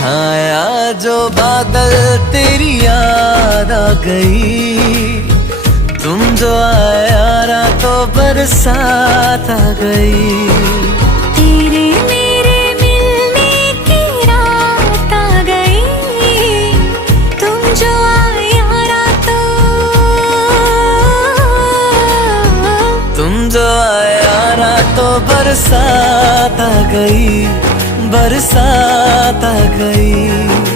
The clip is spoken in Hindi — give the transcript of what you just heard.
छाया जो बादल तेरी याद आ गई, तुम जो आया रातों बरसात आ गई। तेरे मेरे मिलने की रात आ गई, तुम जो आया रातों, तुम जो आया रातों बरसात आ गई, बरसात आ गई।